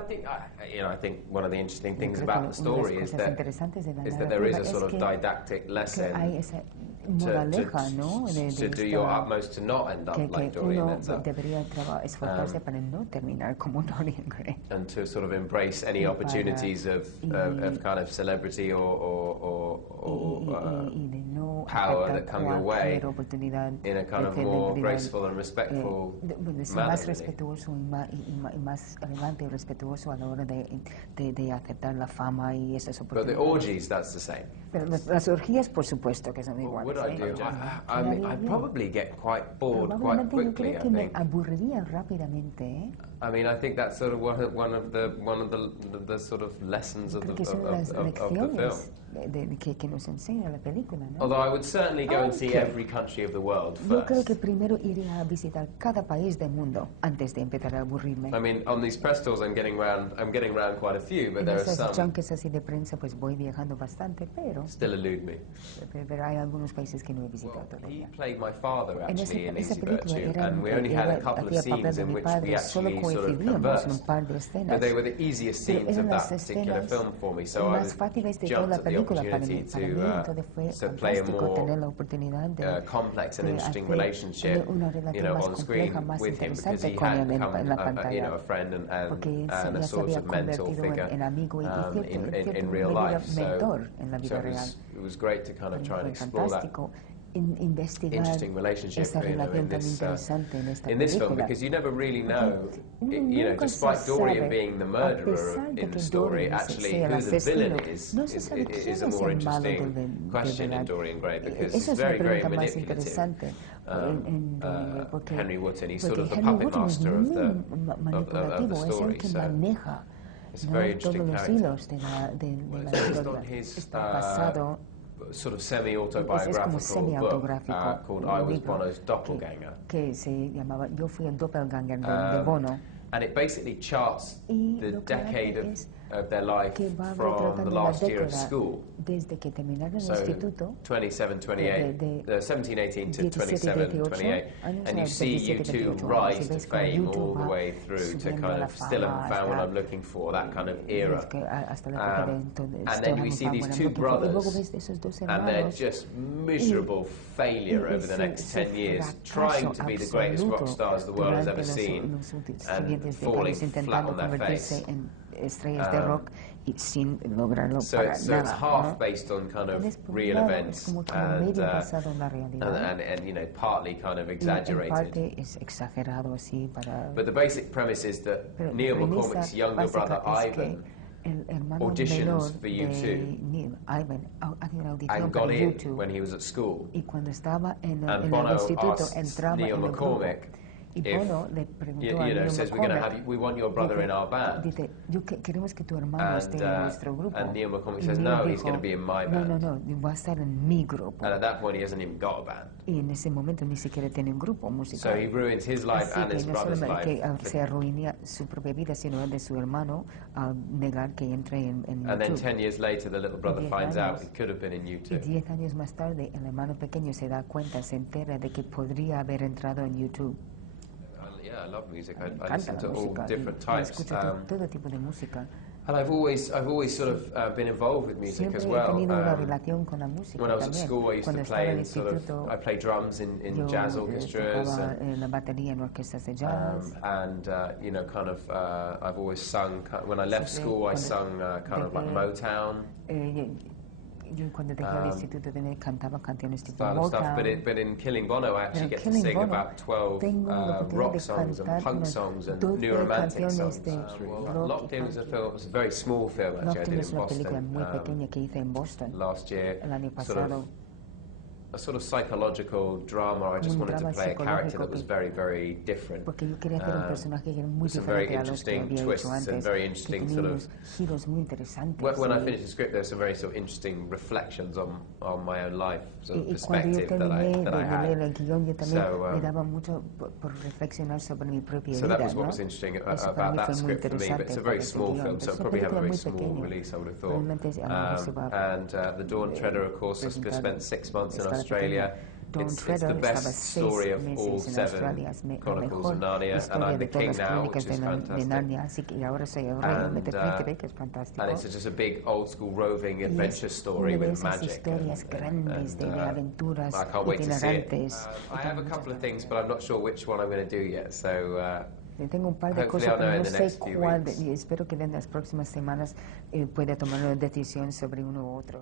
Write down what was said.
I think one of the interesting things about the story is that there is a sort of didactic lesson to do your utmost to not end up like Dorian ends up. And to sort of embrace any opportunities of kind of celebrity or power that come your way in a kind of more graceful and respectful manner. But the orgies, that's the same. Las orgías, por supuesto, que son iguales. What would I do? I mean, I'd probably get quite bored quite quickly, I think. I mean, I think that's sort of one of the sort of lessons of the film. Que nos enseña la película, ¿no? Although I would certainly go and see every country of the world first. Yo creo que primero iría a visitar cada país del mundo antes de empezar a aburrirme. I mean, on these press tours I'm getting around quite a few, but there are some. Chanques así de prensa, pues voy viajando bastante, pero still elude me. Pero hay algunos países que no he visitado todavía. He played my father actually in Easy Virtue, and we only had a couple of scenes in which we actually sort of conversed. But they were the easiest scenes of that particular film for me, so I was jumped at the opportunity to play a more complex and interesting relationship, on screen with him, because he had become a friend and a sort of mentor figure in real life. So it was great to kind of try and explore that interesting relationship in this film, because you never really know, despite Dorian being the murderer in the story, actually who the villain is a more interesting question in Dorian Gray, because he's very, very manipulative. Henry Wotton, he's sort of the puppet master of the story, so it's a very interesting character. It's based on his sort of semi-autobiographical book called I Was Bono's Doppelganger. Que se llamaba Yo fui el doppelganger de Bono. And it basically charts the decade of their life from the last year of school. So 27, 28, 17, 18 to 27, 28. And you see you two rise to fame all the way through to kind of Still Haven't Found What I'm Looking For, that kind of era. And then we see these two brothers, and they're just miserable failure over the next 10 years, trying to be the greatest rock stars the world has ever seen, and falling flat on their face. So it's half based on kind of real events and partly kind of exaggerated. But the basic premise is that Neil McCormick's younger brother Ivan auditions for U2 and got in when he was at school. And Bono asks Neil McCormick if, says we want your brother in our band. And Neil McCormick says, no, he's going to be in my band. And at that point, he hasn't even got a band. So he ruins his life and his brother's life. And then 10 years later, the little brother finds out he could have been in U2. Yeah, I love music. I listen to all different types. And I've always sort of been involved with music as well. When I was at school, I used to play I play drums in jazz orchestras, and I've always sung. When I left school, I sung kind of like Motown. But in Killing Bono, I actually get to sing about 12 rock songs and punk songs and new romantic songs. Locked In was a very small film actually I did in Boston last year. A sort of psychological drama. I just wanted to play a character that was very, very different. With some very interesting twists and very interesting sort of... When I finished the script, there were some very sort of interesting reflections on my own life, sort of perspective that I had. So that was what was interesting about that script for me, but it's a very small film, so it'll probably have a very small release, I would have thought. And The Dawn Treader, of course, has spent 6 months in Australia. it's the best story of all 7 Chronicles of Narnia, and I'm the king now, which is fantastic. And it's just a big old-school roving adventure story with magic. I can't wait to see it. I have a couple of things, but I'm not sure which one I'm going to do yet, so tengo un par de cosas, pero no sé cuál, y espero que en las próximas semanas pueda tomar una decisión sobre uno u otro.